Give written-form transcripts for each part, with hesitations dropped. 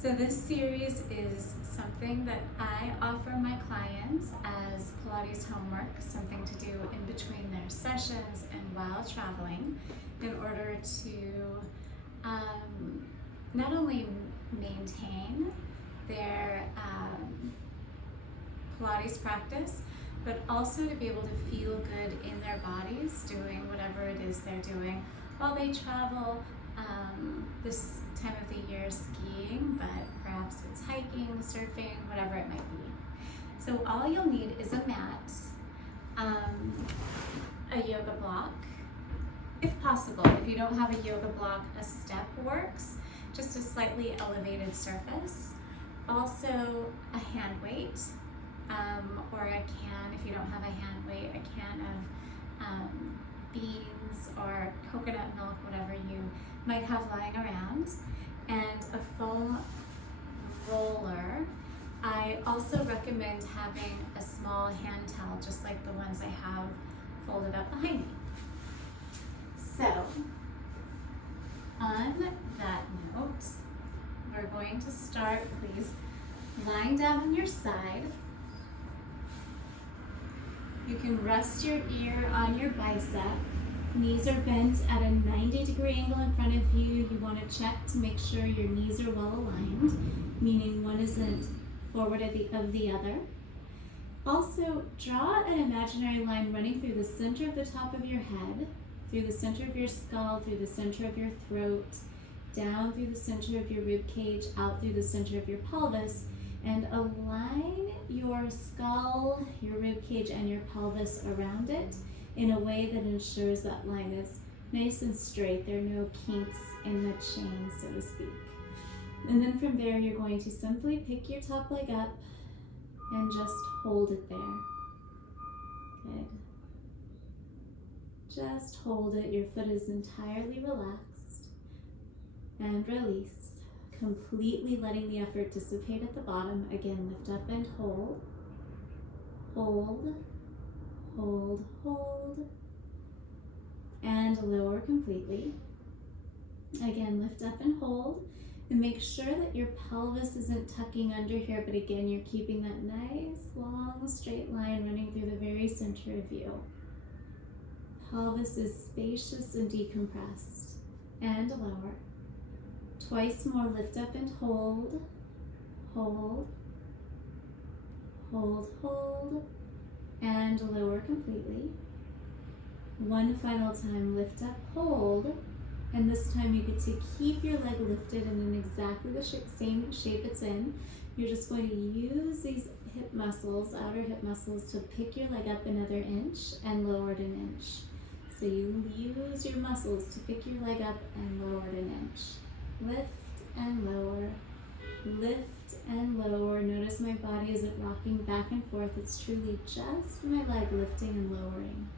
So this series is something that I offer my clients as Pilates homework, something to do in between their sessions and while traveling in order to not only maintain their Pilates practice, but also to be able to feel good in their bodies doing whatever it is they're doing while they travel. This time of the year skiing, but perhaps it's hiking, surfing, whatever it might be. So all you'll need is a mat, a yoga block, if possible. If you don't have a yoga block, a step works, just a slightly elevated surface. Also a hand weight, or a can, if you don't have a hand weight, a can of beans or coconut milk, whatever you might have lying around, and a foam roller. I also recommend having a small hand towel, just like the ones I have folded up behind me. So, on that note, we're going to start, please, lying down on your side. You can rest your ear on your bicep. Knees are bent at a 90-degree angle in front of you. You want to check to make sure your knees are well aligned, meaning one isn't forward of the other. Also, draw an imaginary line running through the center of the top of your head, through the center of your skull, through the center of your throat, down through the center of your rib cage, out through the center of your pelvis, and align your skull, your rib cage, and your pelvis around it in a way that ensures that line is nice and straight. There are no kinks in the chain, so to speak. And then from there, you're going to simply pick your top leg up and just hold it there. Good. Just hold it. Your foot is entirely relaxed. And release. Completely letting the effort dissipate at the bottom. Again, lift up and hold. Hold. Hold, hold, and lower completely. Again, lift up and hold, and make sure that your pelvis isn't tucking under here, but again, you're keeping that nice, long, straight line running through the very center of you. Pelvis is spacious and decompressed, and lower. Twice more, lift up and hold, hold, hold, hold, and lower completely. One final time, lift up, hold, and this time you get to keep your leg lifted and in exactly the same shape it's in. You're just going to use these hip muscles, outer hip muscles, to pick your leg up another inch and lower it an inch. So you use your muscles to pick your leg up and lower it an inch. Lift and lower. Lift and lower. Notice my body isn't rocking back and forth. It's truly just my leg lifting and lowering.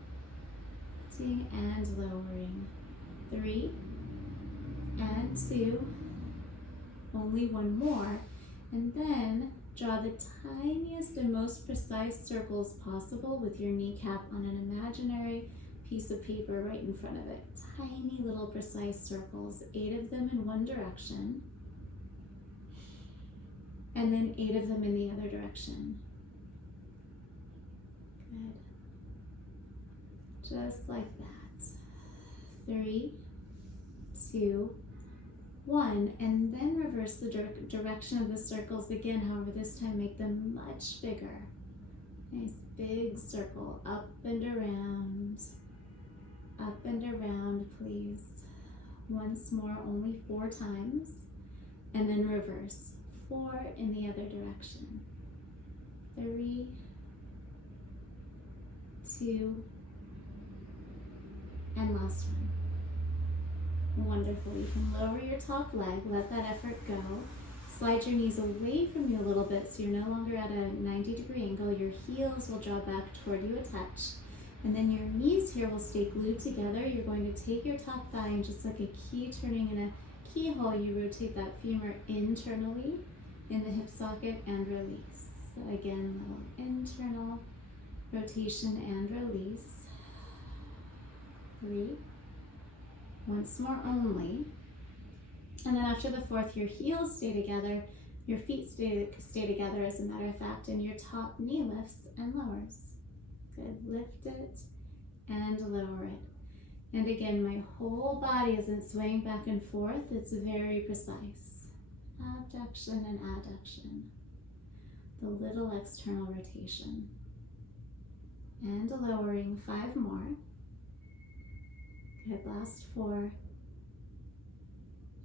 Lifting and lowering. 3 and 2. Only one more. And then draw the tiniest and most precise circles possible with your kneecap on an imaginary piece of paper right in front of it. Tiny little precise circles, 8 of them in one direction. And then 8 of them in the other direction. Good. Just like that. 3, 2, 1. And then reverse the direction of the circles again. However, this time make them much bigger. Nice big circle. Up and around. Up and around, please. Once more, only 4 times. And then reverse. 4 in the other direction. 3, 2, and last one. Wonderful. You can lower your top leg, let that effort go. Slide your knees away from you a little bit so you're no longer at a 90-degree angle. Your heels will draw back toward you a touch. And then your knees here will stay glued together. You're going to take your top thigh and just like a key turning in a keyhole, you rotate that femur internally in the hip socket and release. So again, little internal rotation and release. 3. Once more only. And then after the fourth, your heels stay together, your feet stay together as a matter of fact, and your top knee lifts and lowers. Good, lift it and lower it. And again, my whole body isn't swaying back and forth, it's very precise. Abduction and adduction. The little external rotation. And lowering, 5 more. Good, last 4.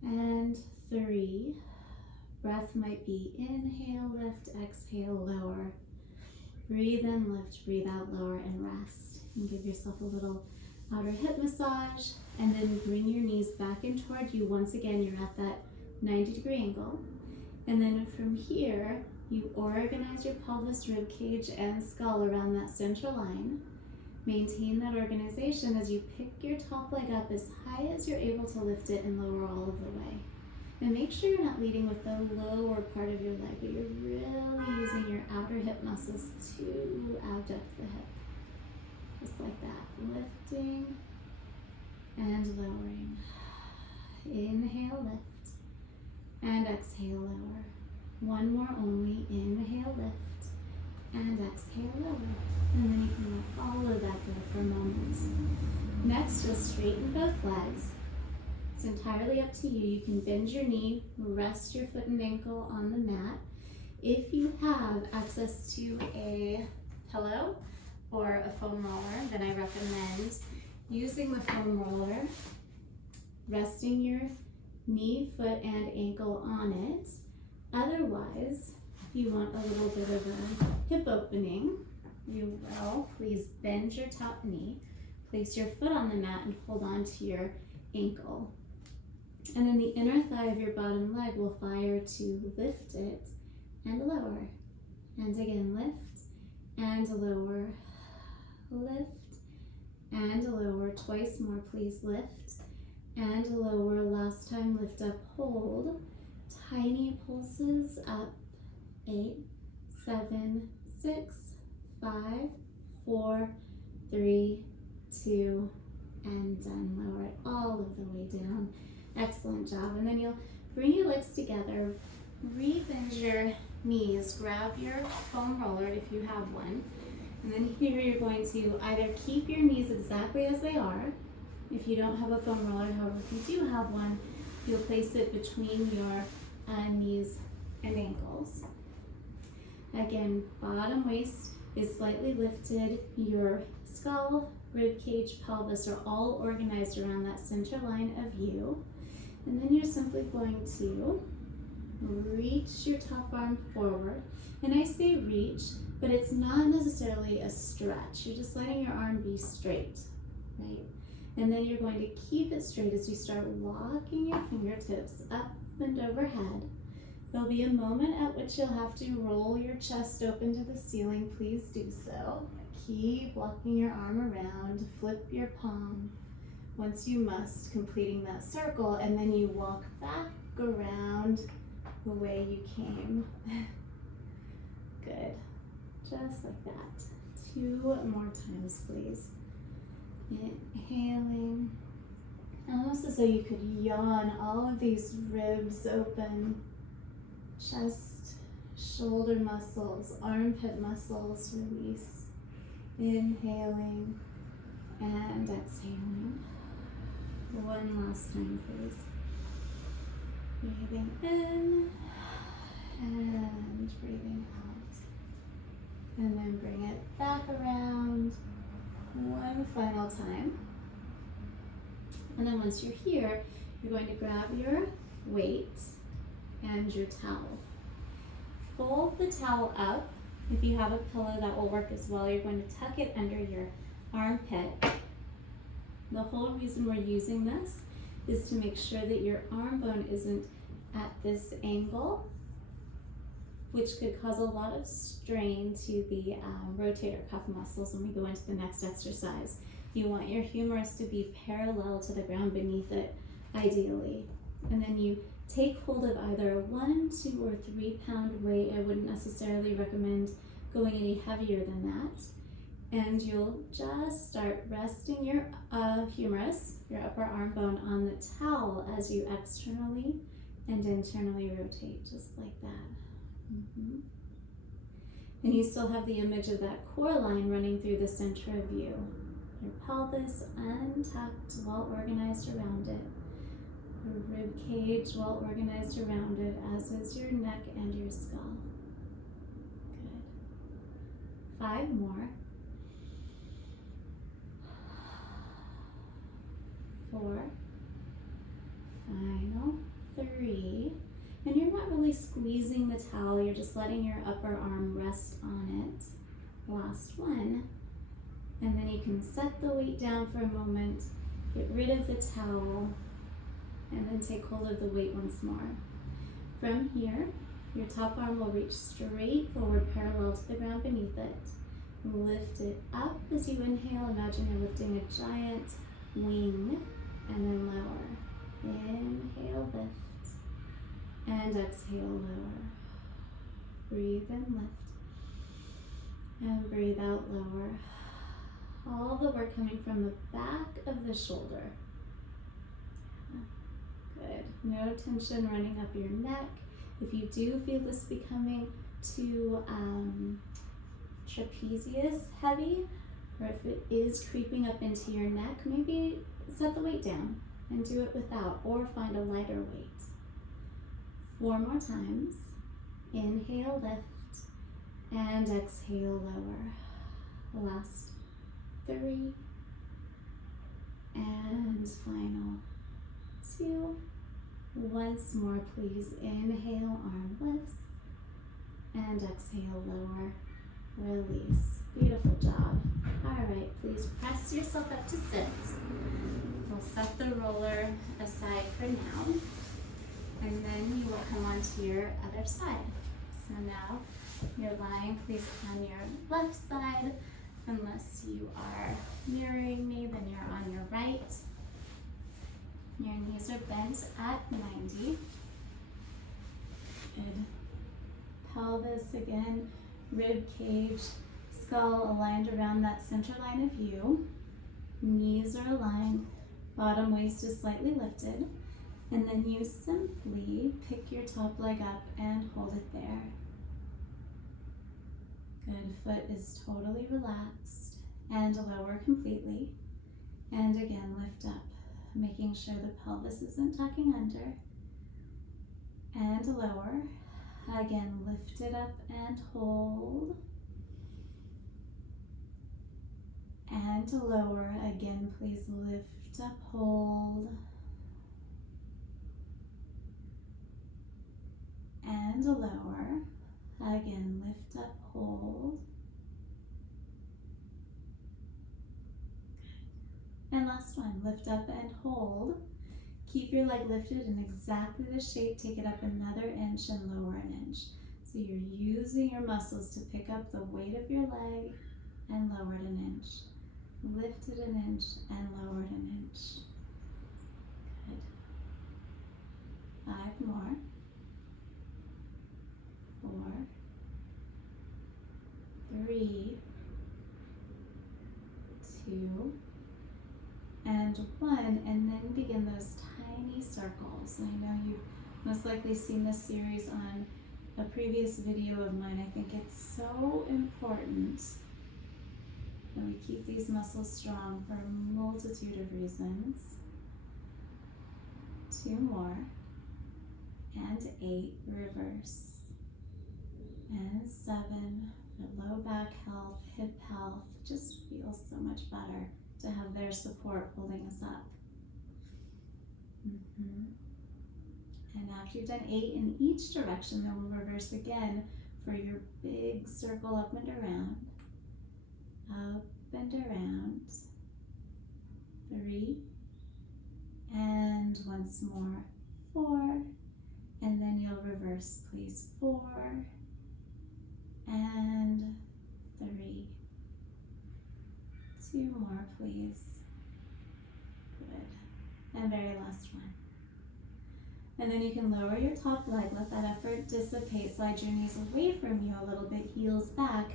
And 3. Breath might be inhale, lift, exhale, lower. Breathe in, lift, breathe out, lower, and rest. And give yourself a little outer hip massage, and then bring your knees back in toward you. Once again, you're at that 90-degree angle. And then from here, you organize your pelvis, rib cage, and skull around that central line. Maintain that organization as you pick your top leg up as high as you're able to lift it and lower all of the way. And make sure you're not leading with the lower part of your leg, but you're really using your outer hip muscles to abduct the hip. Just like that, lifting and lowering. Inhale, lift, and exhale, lower. 1 more only, inhale, lift, and exhale, lower. And then you can follow that there for a moment. Next, just straighten both legs. It's entirely up to you. You can bend your knee, rest your foot and ankle on the mat. If you have access to a pillow or a foam roller, then I recommend using the foam roller, resting your knee, foot, and ankle on it. Otherwise, if you want a little bit of a hip opening, you will please bend your top knee, place your foot on the mat, and hold on to your ankle. And then the inner thigh of your bottom leg will fire to lift it and lower. And again, lift and lower, lift and lower. Twice more, please. Lift and lower. Last time, lift up, hold. Tiny pulses up. 8, 7, 6, 5, 4, 3, 2, and done. Lower it all of the way down. Excellent job. And then you'll bring your legs together, re-bend your knees, grab your foam roller if you have one, and then here you're going to either keep your knees exactly as they are. If you don't have a foam roller, however, if you do have one, you'll place it between your knees and ankles. Again, bottom waist is slightly lifted. Your skull, rib cage, pelvis are all organized around that center line of you. And then you're simply going to reach your top arm forward. And I say reach, but it's not necessarily a stretch. You're just letting your arm be straight, right? And then you're going to keep it straight as you start walking your fingertips up and overhead. There'll be a moment at which you'll have to roll your chest open to the ceiling. Please do so. Keep walking your arm around, flip your palm once you must, completing that circle, and then you walk back around the way you came. Good. Just like that. 2 more times, please. Inhaling. Almost as though you could yawn all of these ribs open. Chest, shoulder muscles, armpit muscles release. Inhaling and exhaling. 1 last time, please. Breathing in and breathing out. And then bring it back around 1 final time. And then once you're here, you're going to grab your weight and your towel. Fold the towel up. If you have a pillow, that will work as well. You're going to tuck it under your armpit. The whole reason we're using this is to make sure that your arm bone isn't at this angle, which could cause a lot of strain to the rotator cuff muscles when we go into the next exercise. You want your humerus to be parallel to the ground beneath it, ideally. And then you take hold of either a 1, 2, or 3 pound weight. I wouldn't necessarily recommend going any heavier than that. And you'll just start resting your humerus, your upper arm bone, on the towel as you externally and internally rotate, just like that. And you still have the image of that core line running through the center of you. Your pelvis untucked, well organized around it. Your rib cage well organized around it, as is your neck and your skull. Good. 5 more. 4. Final 3. And you're not really squeezing the towel, you're just letting your upper arm rest on it. Last one. And then you can set the weight down for a moment, get rid of the towel, and then take hold of the weight once more. From here, your top arm will reach straight forward, parallel to the ground beneath it. Lift it up as you inhale. Imagine you're lifting a giant wing, and then lower. Inhale, lift, and exhale, lower. Breathe in, lift, and breathe out, lower. All the work coming from the back of the shoulder. Good. No tension running up your neck. If you do feel this becoming too trapezius heavy, or if it is creeping up into your neck, maybe set the weight down and do it without, or find a lighter weight. 4 more times. Inhale, lift, and exhale, lower. Last 3, and final 2. Once more, please. Inhale, arm lifts, and exhale, lower. Release. Beautiful job. All right, please press yourself up to sit. We'll set the roller aside for now, and then you will come onto your other side. So now you're lying, please, on your left side. Unless you are mirroring me, then you're on your right. Your knees are bent at 90. Good. Pelvis again, rib cage, skull aligned around that center line of you. Knees are aligned, bottom waist is slightly lifted. And then you simply pick your top leg up and hold it there. Good. Foot is totally relaxed and lower completely. And again, lift up, making sure the pelvis isn't tucking under. And lower. Again, lift it up and hold. And lower. Again, please lift up, hold. And lower. Again, lift up, hold. And last one, lift up and hold. Keep your leg lifted in exactly the shape. Take it up another inch and lower an inch. So you're using your muscles to pick up the weight of your leg and lower it an inch. Lifted an inch and lowered an inch. Good. 5 more. 4, 3, 2, and 1, and then begin those tiny circles. I know you've most likely seen this series on a previous video of mine. I think it's so important that we keep these muscles strong for a multitude of reasons. 2 more, and 8, reverse. And 7, for low back health, hip health, just feels so much better to have their support holding us up. And after you've done 8 in each direction, then we'll reverse again for your big circle up and around. Up and around. 3, and once more, 4, and then you'll reverse, please. 4, and 3. 2 more, please. Good. And very last one. And then you can lower your top leg, let that effort dissipate. Slide your knees away from you a little bit, heels back,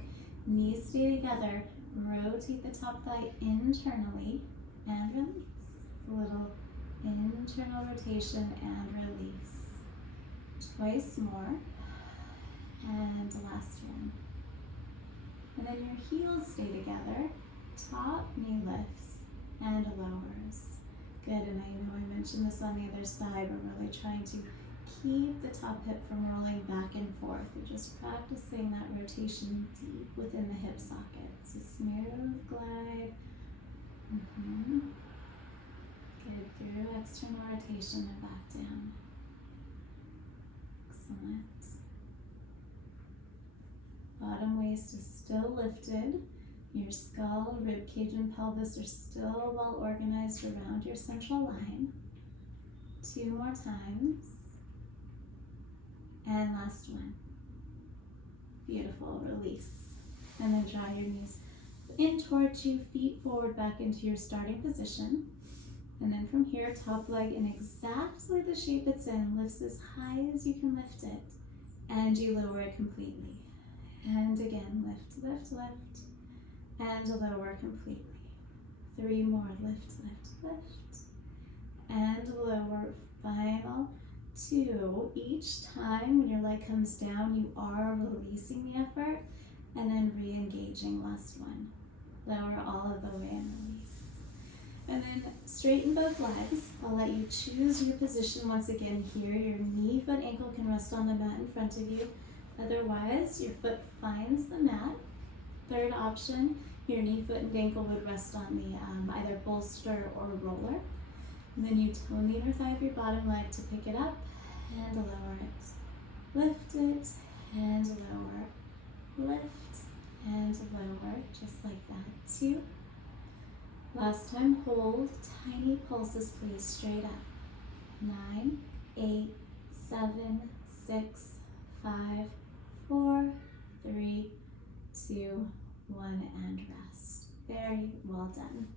knees stay together. rotate the top thigh internally and release. A little internal rotation and release. Twice more. And last one. And then your heels stay together. Top knee lifts and lowers. Good, and I know I mentioned this on the other side. We're really trying to keep the top hip from rolling back and forth. We're just practicing that rotation deep within the hip socket. So smooth glide. Good, through external rotation and back down. Excellent. Bottom waist is still lifted. Your skull, rib cage, and pelvis are still well organized around your central line. 2 more times. And last one. Beautiful, release. And then draw your knees in towards you, feet forward back into your starting position. And then from here, top leg in exactly the shape it's in, lifts as high as you can lift it. And you lower it completely. And again, lift, lift, lift. And lower completely. 3 more, lift, lift, lift. And lower, final 2. Each time when your leg comes down, you are releasing the effort and then re-engaging. Last one. Lower all of the way and release. And then straighten both legs. I'll let you choose your position once again here. Your knee, foot, ankle can rest on the mat in front of you. Otherwise, your foot finds the mat. Third option, your knee, foot, and ankle would rest on the either bolster or roller. And then you toe the inner thigh of your bottom leg to pick it up and lower it. Lift it and lower. Lift and lower, just like that. 2. Last time, hold. Tiny pulses, please, straight up. 9, 8, 7, 6, 5, 4, 3, 2, 1, and rest. Very well done.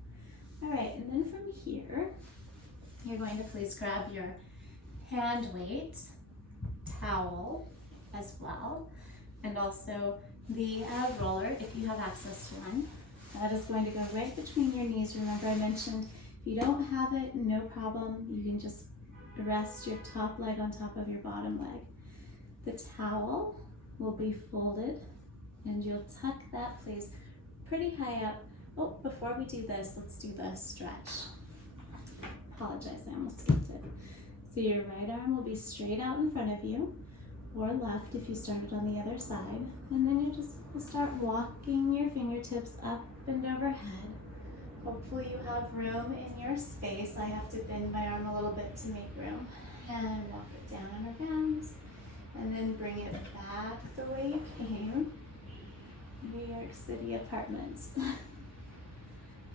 All right, and then from here, you're going to please grab your hand weight, towel as well, and also the ab roller if you have access to one. That is going to go right between your knees. Remember I mentioned if you don't have it, no problem. You can just rest your top leg on top of your bottom leg. The towel will be folded and you'll tuck that, please, pretty high up. Oh, before we do this, let's do the stretch. Apologize, I almost skipped it. So your right arm will be straight out in front of you, or left if you started on the other side. And then you just will start walking your fingertips up and overhead. Hopefully you have room in your space. I have to bend my arm a little bit to make room. And walk it down and around. And then bring it back the way you came. New York City apartments.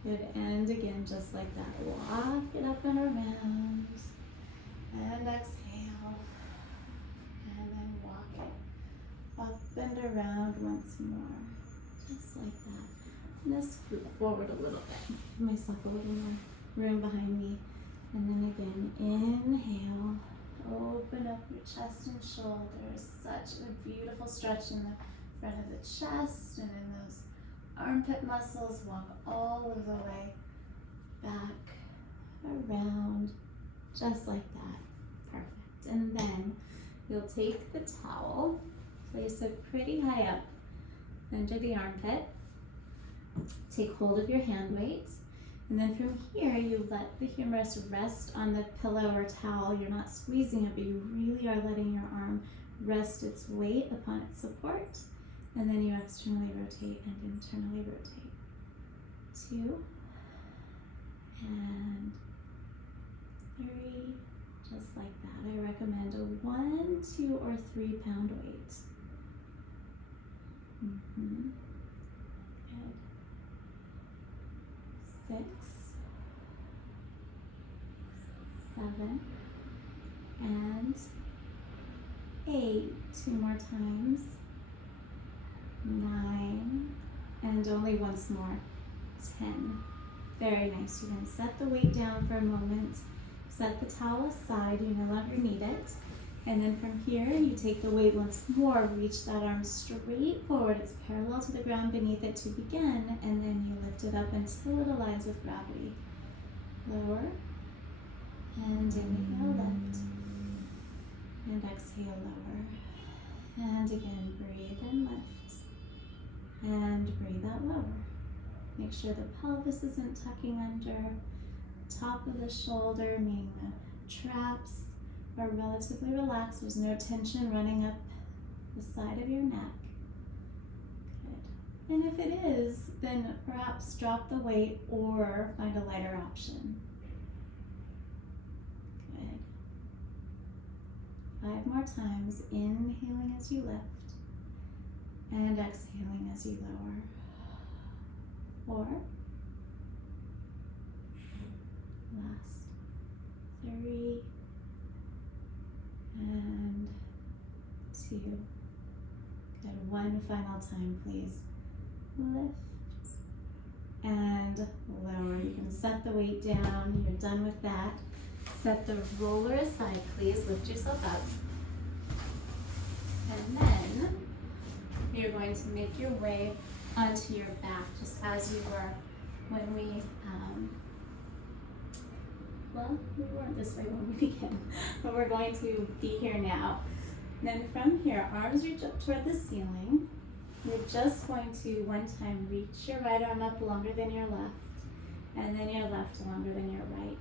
Good, and again, just like that. Walk it up and around. And exhale. And then walk it up and around once more. Just like that. And just scoot forward a little bit. Give myself a little more room behind me. And then again, inhale. Open up your chest and shoulders. Such a beautiful stretch in the front of the chest and in those armpit muscles. Walk all of the way back, around, just like that. Perfect. And then you'll take the towel, place it pretty high up under the armpit. Take hold of your hand weight. And then from here, you let the humerus rest on the pillow or towel. You're not squeezing it, but you really are letting your arm rest its weight upon its support. And then you externally rotate and internally rotate. 2 and 3, just like that. I recommend a 1, 2, or 3 pound weight. Good. 6, 7, and 8. 2 more times. 9, and only once more. 10. Very nice. You can set the weight down for a moment. Set the towel aside. You no longer need it. And then from here, you take the weight once more, reach that arm straight forward. It's parallel to the ground beneath it to begin, and then you lift it up until it aligns with gravity. Lower, and inhale, lift, and exhale, lower. And again, breathe and lift, and breathe out, lower. Make sure the pelvis isn't tucking under, top of the shoulder, meaning the traps are relatively relaxed. There's no tension running up the side of your neck. Good. And if it is, then perhaps drop the weight or find a lighter option. Good. 5 more times, inhaling as you lift and exhaling as you lower. 4. Last. 3. And 2. Good. One final time, please. Lift and lower. You can set the weight down. You're done with that. Set the roller aside, please. Lift yourself up. And then you're going to make your way onto your back, just as you were when we, well, we weren't this way when we began, but we're going to be here now. Then from here, arms reach up toward the ceiling. You're just going to one time reach your right arm up longer than your left, and then your left longer than your right.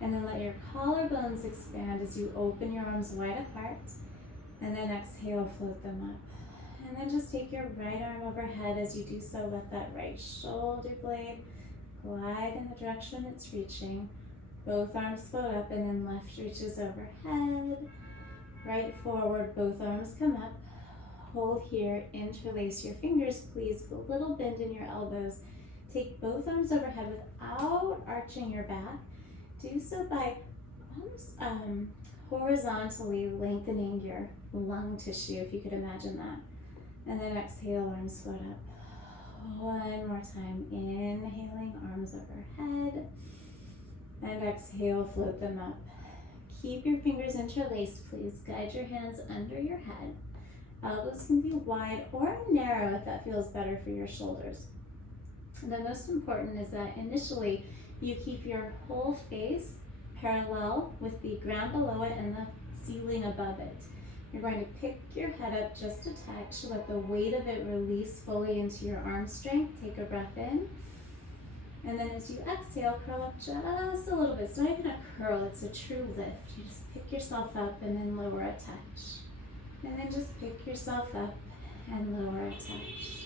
And then let your collarbones expand as you open your arms wide apart, and then exhale, float them up. And then just take your right arm overhead. As you do so, let that right shoulder blade glide in the direction it's reaching. Both arms float up, and then left reaches overhead. Right forward, both arms come up. Hold here, interlace your fingers, please. Feel a little bend in your elbows. Take both arms overhead without arching your back. Do so by almost horizontally lengthening your lung tissue, if you could imagine that. And then exhale, arms float up. One more time, inhaling, arms overhead. And exhale, float them up. Keep your fingers interlaced, please. Guide your hands under your head. Elbows can be wide or narrow if that feels better for your shoulders. The most important is that initially you keep your whole face parallel with the ground below it and the ceiling above it. You're going to pick your head up just a touch. Let the weight of it release fully into your arm strength. Take a breath in. And then as you exhale, curl up just a little bit. It's not even a curl, it's a true lift. You just pick yourself up and then lower a touch. And then just pick yourself up and lower a touch.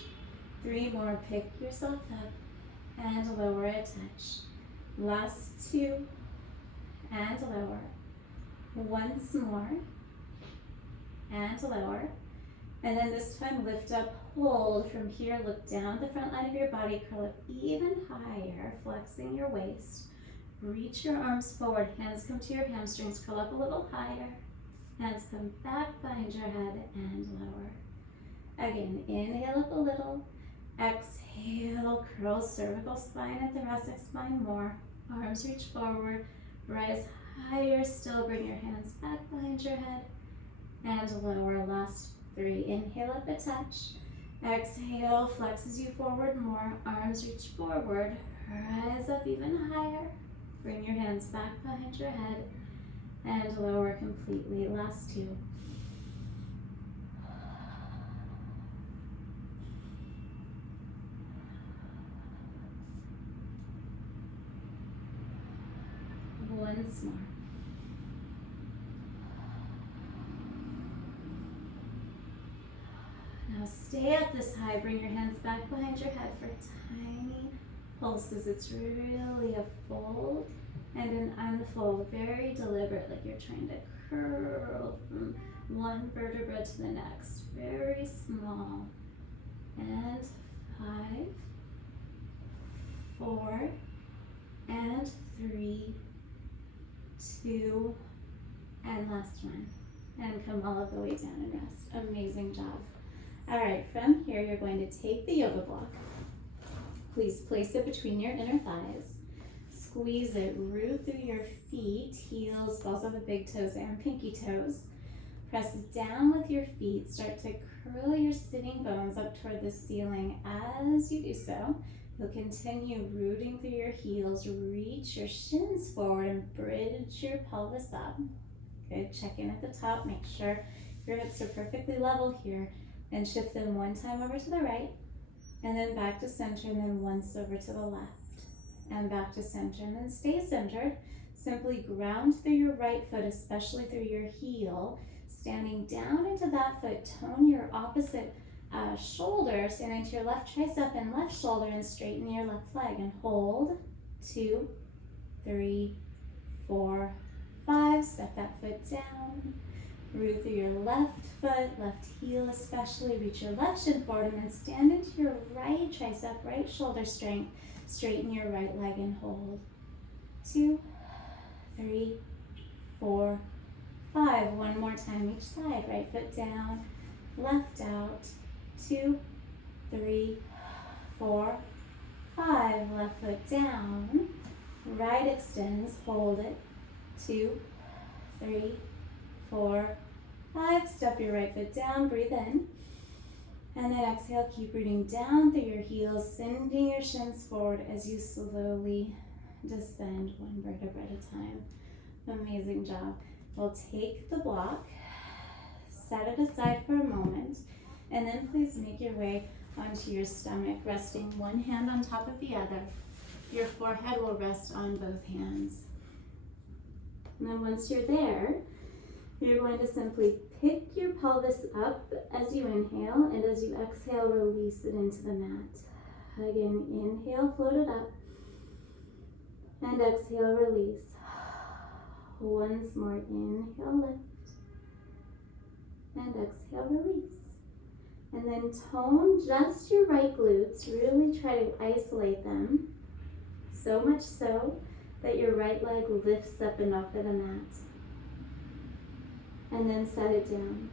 3 more, pick yourself up and lower a touch. Last 2, and lower. Once more, and lower. And then this time lift up, hold. From here, look down the front line of your body, curl up even higher, flexing your waist. Reach your arms forward, hands come to your hamstrings, curl up a little higher. Hands come back behind your head and lower. Again, inhale up a little. Exhale, curl cervical spine and thoracic spine more. Arms reach forward, rise higher still, bring your hands back behind your head and lower. Last 3, inhale up a touch. Exhale, flexes you forward more, arms reach forward, rise up even higher. Bring your hands back behind your head and lower completely. Last 2. Once more. Now stay up this high. Bring your hands back behind your head for tiny pulses. It's really a fold and an unfold, very deliberate, like you're trying to curl from one vertebra to the next. Very small. And 5, 4, and 3, 2, and last one. And come all of the way down and rest. Amazing job. All right, from here, you're going to take the yoga block. Please place it between your inner thighs. Squeeze it, root through your feet, heels, balls of the big toes and pinky toes. Press down with your feet. Start to curl your sitting bones up toward the ceiling. As you do so, you'll continue rooting through your heels. Reach your shins forward and bridge your pelvis up. Good. Check in at the top. Make sure your hips are perfectly level here. And shift them one time over to the right, and then back to center, and then once over to the left, and back to center, and then stay centered. Simply ground through your right foot, especially through your heel. Standing down into that foot, tone your opposite shoulder, stand into your left tricep and left shoulder, and straighten your left leg, and hold. 2, 3, 4, 5. Step that foot down. Root through your left foot, left heel especially. Reach your left shin forward, and then stand into your right tricep, right shoulder strength. Straighten your right leg and hold. 2, 3, 4, 5. One more time each side. Right foot down, left out. 2, 3, 4, 5. Left foot down. Right extends. Hold it. 2, 3, 4, 5. Step your right foot down. Breathe in. And then exhale. Keep rooting down through your heels, sending your shins forward as you slowly descend one vertebra at a time. Amazing job. We'll take the block, set it aside for a moment, and then please make your way onto your stomach, resting one hand on top of the other. Your forehead will rest on both hands. And then once you're there, you're going to simply pick your pelvis up as you inhale, and as you exhale, release it into the mat. Again, inhale, float it up, and exhale, release. Once more, inhale, lift, and exhale, release. And then tone just your right glutes, really try to isolate them, so much so that your right leg lifts up and off of the mat. And then set it down.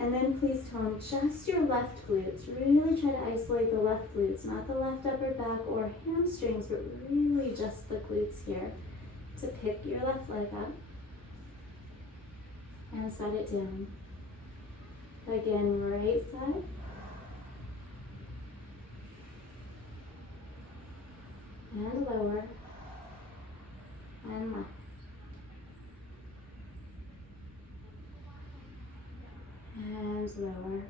And then please tone just your left glutes. Really try to isolate the left glutes, not the left upper back or hamstrings, but really just the glutes here. To pick your left leg up and set it down. Again, right side. And lower. And left. And lower.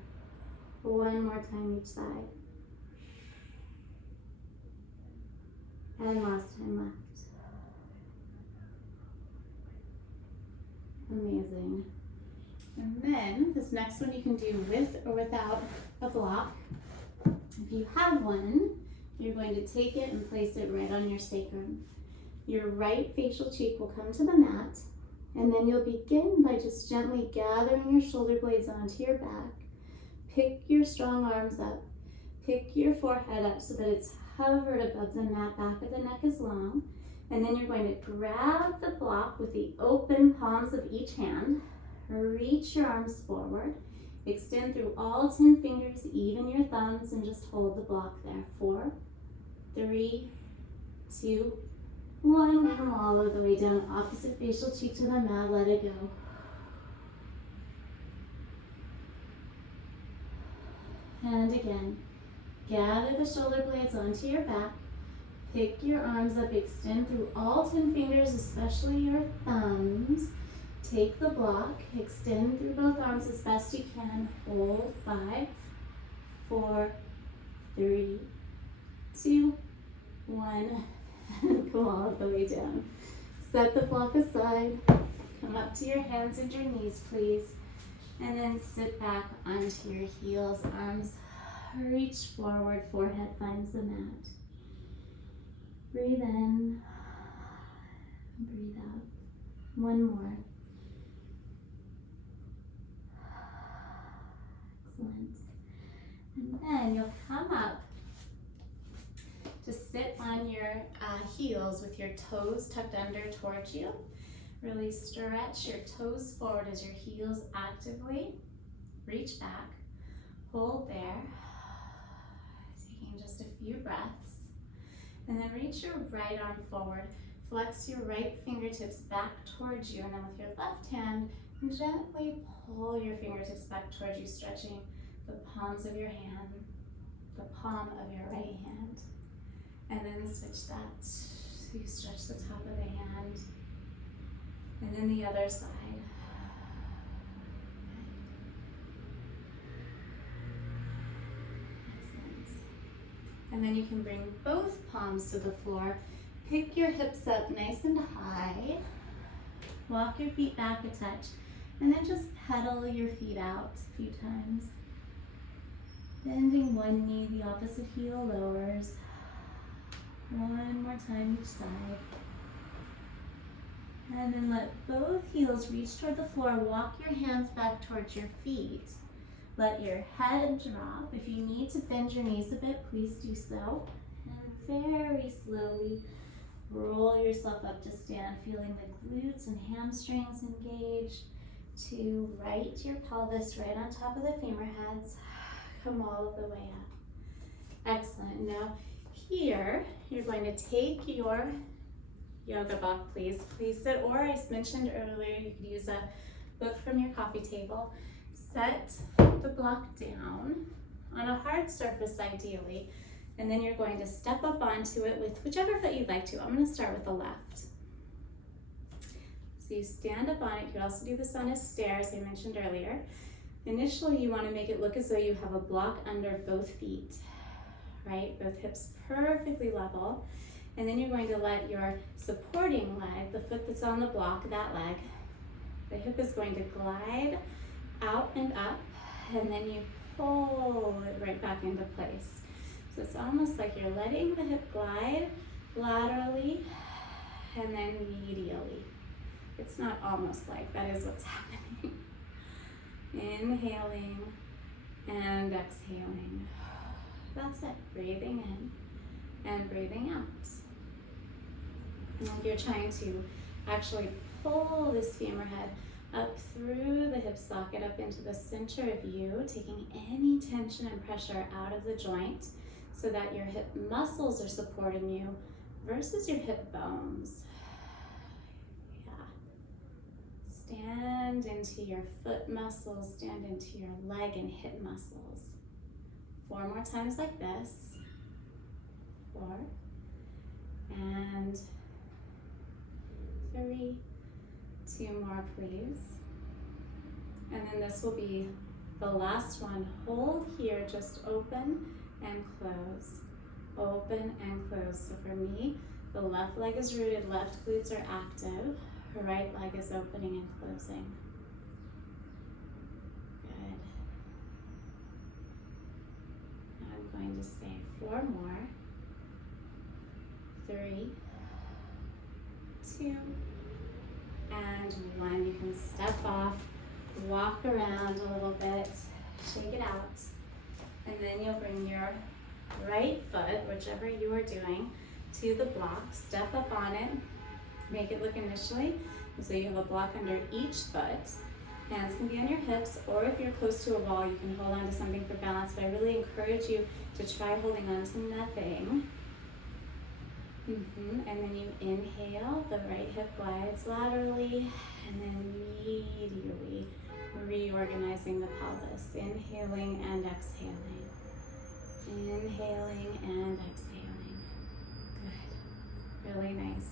One more time each side. And last time left. Amazing. And then this next one you can do with or without a block. If you have one, you're going to take it and place it right on your sacrum. Your right facial cheek will come to the mat, and then you'll begin by just gently gathering your shoulder blades onto your back. Pick your strong arms up. Pick your forehead up so that it's hovered above the mat. Back of the neck is long. And then you're going to grab the block with the open palms of each hand. Reach your arms forward. Extend through all 10 fingers, even your thumbs, and just hold the block there. 4, 3, 2, 1. Come all of the way down, opposite facial cheek to the mat. Let it go. And again, gather the shoulder blades onto your back. Pick your arms up, extend through all 10 fingers, especially your thumbs. Take the block, extend through both arms as best you can. Hold. 5, 4, 3, 2, 1. And come all the way down. Set the block aside. Come up to your hands and your knees, please. And then sit back onto your heels. Arms reach forward, forehead finds the mat. Breathe in, breathe out. One more. Excellent. And then you'll come up to sit on your heels with your toes tucked under towards you. Really stretch your toes forward as your heels actively reach back. Hold there. Taking just a few breaths. And then reach your right arm forward. Flex your right fingertips back towards you. And then with your left hand, And gently pull your fingertips back towards you, stretching the palms of your hand, the palm of your right hand. And then switch that. So you stretch the top of the hand. And then the other side. Excellent. And then you can bring both palms to the floor. Pick your hips up nice and high. Walk your feet back a touch. And then just pedal your feet out a few times. Bending one knee, the opposite heel lowers. One more time each side. And then let both heels reach toward the floor. Walk your hands back towards your feet. Let your head drop. If you need to bend your knees a bit, please do so. And very slowly roll yourself up to stand, feeling the glutes and hamstrings engaged. To right your pelvis right on top of the femur heads. Come all of the way up. Excellent. Now here, you're going to take your yoga block, please. Place it, or I mentioned earlier, you could use a book from your coffee table. Set the block down on a hard surface ideally, and then you're going to step up onto it with whichever foot you'd like to. I'm going to start with the left. So you stand up on it. You could also do this on a stair, as I mentioned earlier. Initially, you want to make it look as though you have a block under both feet, right? Both hips perfectly level. And then you're going to let your supporting leg, the foot that's on the block, that leg, the hip is going to glide out and up, and then you pull it right back into place. So it's almost like you're letting the hip glide laterally and then medially. It's not almost like, that is what's happening. Inhaling and exhaling. That's it. Breathing in and breathing out. And you're trying to actually pull this femur head up through the hip socket, up into the center of you, taking any tension and pressure out of the joint so that your hip muscles are supporting you versus your hip bones. Stand into your foot muscles, stand into your leg and hip muscles. 4 more times like this. 4 and 3. 2 more, please. And then this will be the last one. Hold here, just open and close. Open and close. So for me, the left leg is rooted, left glutes are active. Her right leg is opening and closing. Good. Now I'm going to say 4 more. 3, 2, and 1. You can step off, walk around a little bit, shake it out, and then you'll bring your right foot, whichever you are doing, to the block. Step up on it. Make it look initially so you have a block under each foot. Hands can be on your hips, or if you're close to a wall, you can hold on to something for balance, but I really encourage you to try holding on to nothing. And then you inhale, the right hip glides laterally, and then medially reorganizing the pelvis. Inhaling and exhaling. Inhaling and exhaling. Good. Really nice.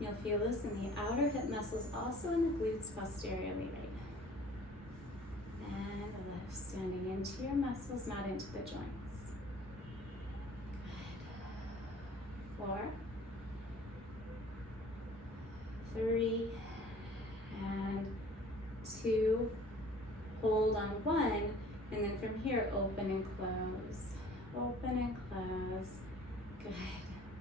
You'll feel this in the outer hip muscles, also in the glutes posteriorly right now. And lift, standing into your muscles, not into the joints. Good. 4, 3, and 2. Hold on 1, and then from here, open and close. Open and close. Good.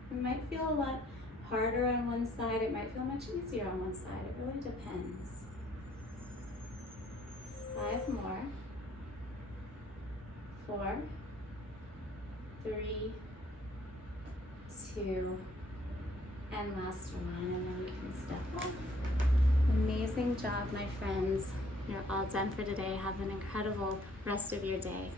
It might feel a lot harder on one side. It might feel much easier on one side. It really depends. 5 more. 4, 3, 2, and last one, and then you can step off. Amazing job, my friends. You're all done for today. Have an incredible rest of your day.